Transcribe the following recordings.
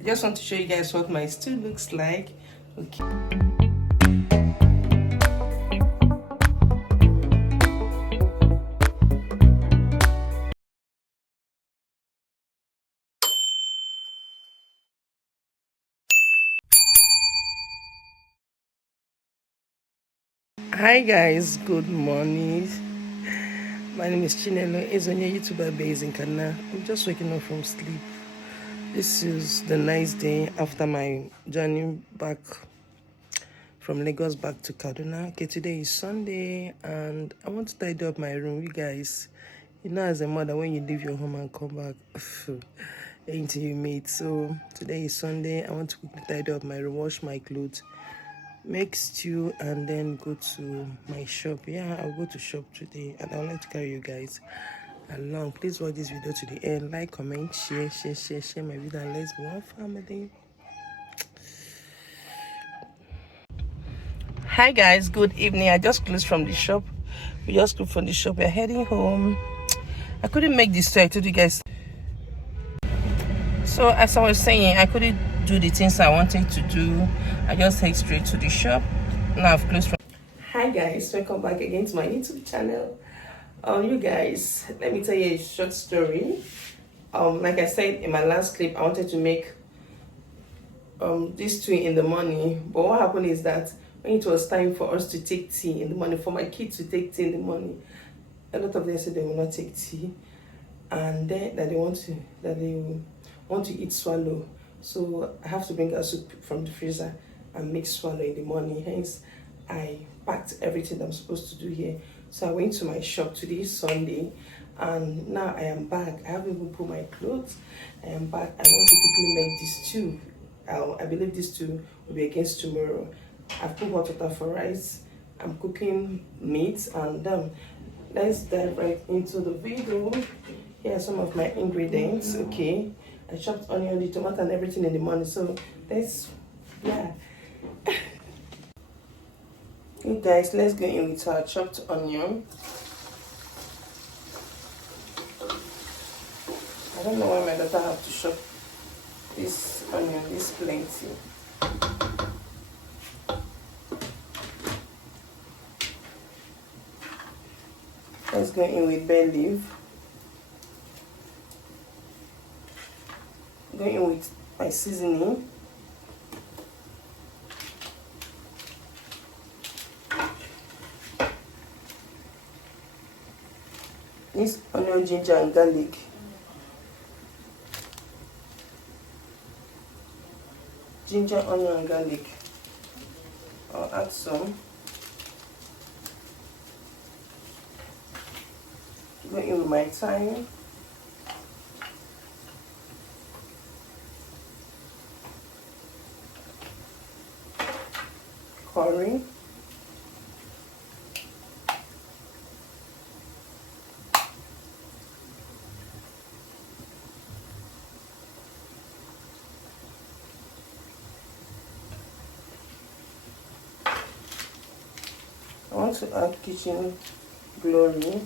I just want to show you guys what my stew looks like. Okay. Hi guys, good morning. My name is Chinelo Ezeonye, YouTuber based in Kaduna. I'm just waking up from sleep. This is the nice day after my journey back from Lagos back to Kaduna. Okay, today is Sunday and I want to tidy up my room. You guys, you know, as a mother, when you leave your home and come back, ain't you mate? So today is Sunday. I want to quickly tidy up my room, wash my clothes, make stew, and then go to my shop. Yeah, I'll go to shop today and I'd like to carry you guys along. Please watch this video to the end. Like, comment, share my video, and let's be one family. Hi guys, good evening. I just closed from the shop. We just closed from the shop. We're heading home. I couldn't make this tour. I told you guys. So as I was saying, I couldn't do the things I wanted to do. I just head straight to the shop. Now I've closed from. Hi guys, welcome back again to my YouTube channel. You guys, let me tell you a short story. Like I said in my last clip, I wanted to make this tea in the morning, but what happened is that when it was time for us to take tea in the morning, for my kids to take tea in the morning, a lot of them said they will not take tea, and then that they want to eat swallow. So I have to bring a soup from the freezer and make swallow in the morning. Hence, I packed everything I'm supposed to do here. So I went to my shop today, Sunday, and now I am back. I haven't even put my clothes. I am back. I want to quickly make this stew. I believe this stew will be against tomorrow. I've put hot water for rice. I'm cooking meat, and let's dive right into the video. Here are some of my ingredients. Okay, I chopped onion, the tomato, and everything in the morning. So yeah. You guys, let's go in with our chopped onion. I don't know why my daughter have to chop this onion this plenty. Let's go in with bay leaf. Go in with my seasoning. This onion, ginger, and garlic. Ginger, onion, and garlic. I'll add some. Go in with my thyme. Curry. I want to add kitchen glory.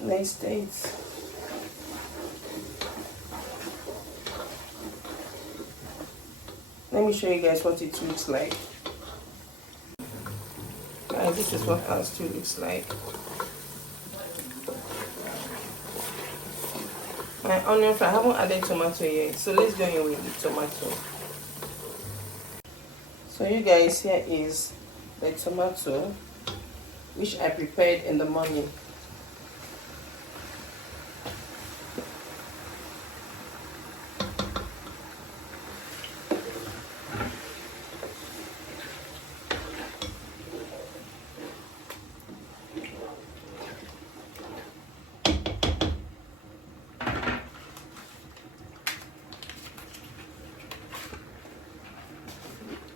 Nice dates. Let me show you guys what it looks like. Guys, this is what our stew looks like. My onion fry, I haven't added tomato yet, so let's go in with the tomato. So you guys, here is the tomato which I prepared in the morning.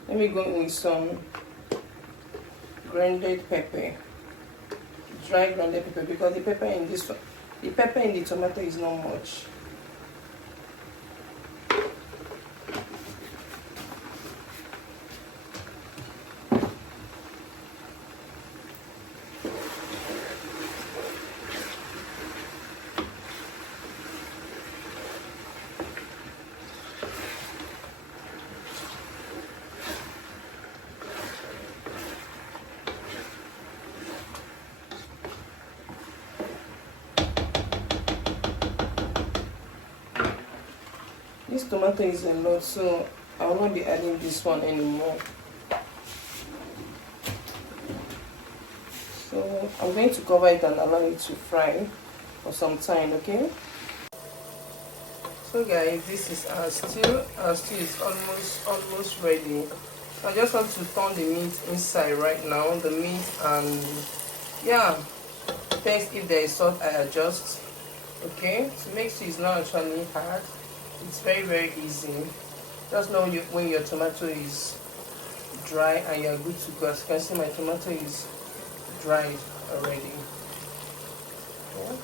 Let me go in with some grounded pepper, dry grounded pepper, because the pepper in the tomato is not much. This tomato is a lot, so I will not be adding this one anymore. So I'm going to cover it and allow it to fry for some time, okay? So guys, this is our stew. Our stew is almost ready. So I just want to turn the meat inside right now. The meat, and yeah, depends if there is salt, I adjust. Okay, to make stew is not actually hard. It's very easy. Just know when your tomato is dry and you're good to go. As you can see, my tomato is dried already. Okay.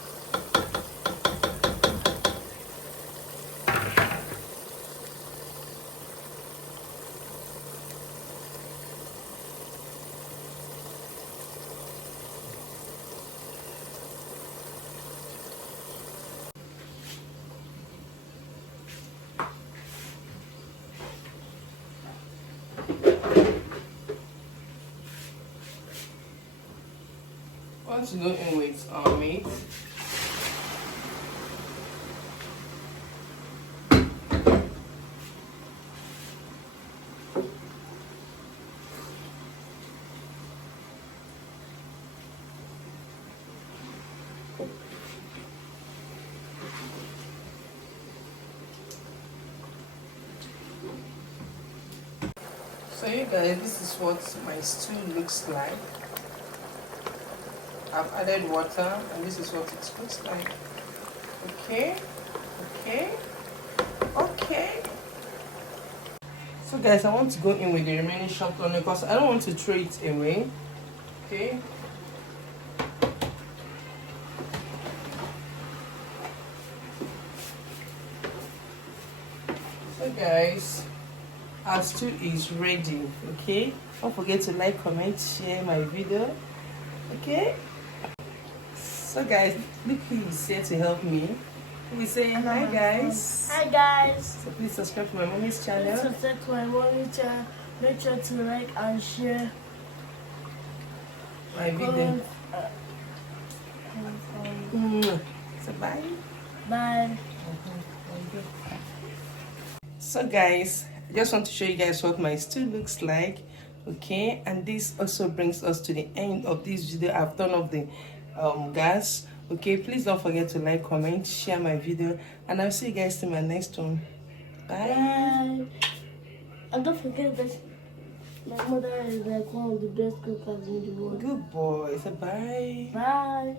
Once you go in with our meat, so you guys, this is what my stew looks like. I've added water and this is what it looks like. Okay. So guys, I want to go in with the remaining chopped onion because I don't want to throw it away. Okay. So guys, our stew is ready. Okay, don't forget to like, comment, share my video. Okay. So guys, look who is here to help me. We say hi guys. Hi guys. So please subscribe to my mommy's channel. Please subscribe to my mommy's channel. Make sure to like and share my video. So bye. Bye. So guys, I just want to show you guys what my stew looks like. Okay, and this also brings us to the end of this video. I've turned off the gas. Okay, please don't forget to like, comment, share my video, and I'll see you guys in my next one. Bye. Bye. And don't forget that my mother is like one of the best cookers in the world. Good boy. So bye. Bye.